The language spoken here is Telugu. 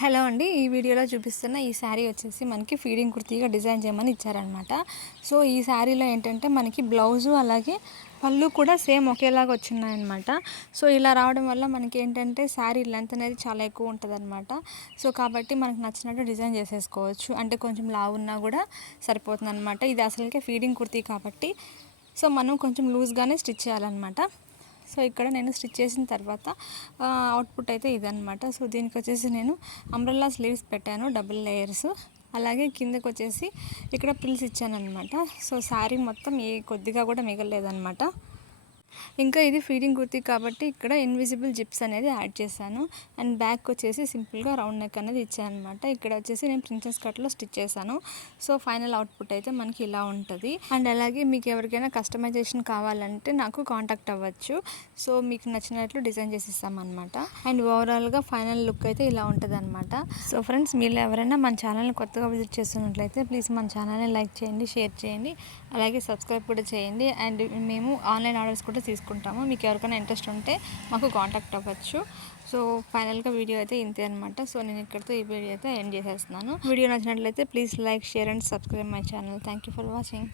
హలో అండి. ఈ వీడియోలో చూపిస్తున్న ఈ శారీ వచ్చేసి మనకి ఫీడింగ్ కుర్తీగా డిజైన్ చేయమని ఇచ్చారనమాట. సో, ఈ శారీలో ఏంటంటే మనకి బ్లౌజు అలాగే పళ్ళు కూడా సేమ్ ఒకేలాగా వచ్చినాయన్నమాట. సో, ఇలా రావడం వల్ల మనకేంటంటే శారీ లెంత్ అనేది చాలా ఎక్కువ ఉంటదనమాట. సో, కాబట్టి మనకు నచ్చినట్టు డిజైన్ చేసేసుకోవచ్చు. అంటే కొంచెం లావున్నా కూడా సరిపోతుందనమాట. ఇది అసలుకే ఫీడింగ్ కుర్తీ కాబట్టి సో, మనం కొంచెం లూజ్‌గానే స్టిచ్ చేయాలనమాట. సో, ఇక్కడ నేను స్టిచ్ చేసిన తర్వాత అవుట్పుట్ అయితే ఇదనమాట. సో, దీనికి వచ్చేసి నేను అంబ్రెల్లా స్లీవ్స్ పెట్టాను, డబుల్ లేయర్స్. అలాగే కిందకి వచ్చేసి ఇక్కడ ప్రిల్స్ ఇచ్చాననమాట. సో, శారీ మొత్తం కొద్దిగా కూడా మిగలలేదనమాట. ఇంకా ఇది ఫీడింగ్ కుర్తీ కాబట్టి ఇక్కడ ఇన్విజిబుల్ జిప్స్ అనేది యాడ్ చేశాను. అండ్ బ్యాక్ వచ్చేసి సింపుల్గా రౌండ్ నెక్ అనేది ఇచ్చాను అనమాట. ఇక్కడ వచ్చేసి నేను ప్రిన్సెస్ కట్లో స్టిచ్ చేశాను. సో, ఫైనల్ అవుట్పుట్ అయితే మనకి ఇలా ఉంటుంది. అండ్ అలాగే మీకు ఎవరికైనా కస్టమైజేషన్ కావాలంటే నాకు కాంటాక్ట్ అవ్వచ్చు. సో, మీకు నచ్చినట్లు డిజైన్ చేసి ఇస్తామన్నమాట. అండ్ ఓవరాల్గా ఫైనల్ లుక్ అయితే ఇలా ఉంటుంది అనమాట. సో ఫ్రెండ్స్, మీరు ఎవరైనా మన ఛానల్ని కొత్తగా విజిట్ చేస్తున్నట్లయితే ప్లీజ్ మన ఛానల్ని లైక్ చేయండి, షేర్ చేయండి, అలాగే సబ్స్క్రైబ్ కూడా చేయండి. అండ్ మేము ఆన్లైన్ ఆర్డర్స్ కూడా తీసుకుంటాము. మీకు ఎవరికైనా ఇంట్రెస్ట్ ఉంటే మాకు కాంటాక్ట్ అవ్వచ్చు. సో, ఫైనల్గా వీడియో అయితే ఇంతే అనమాట. సో, నేను ఇక్కడితో ఈ వీడియో అయితే ఎండ్ చేసేస్తున్నాను. వీడియో నచ్చినట్లయితే please like, share and subscribe my channel. Thank you for watching.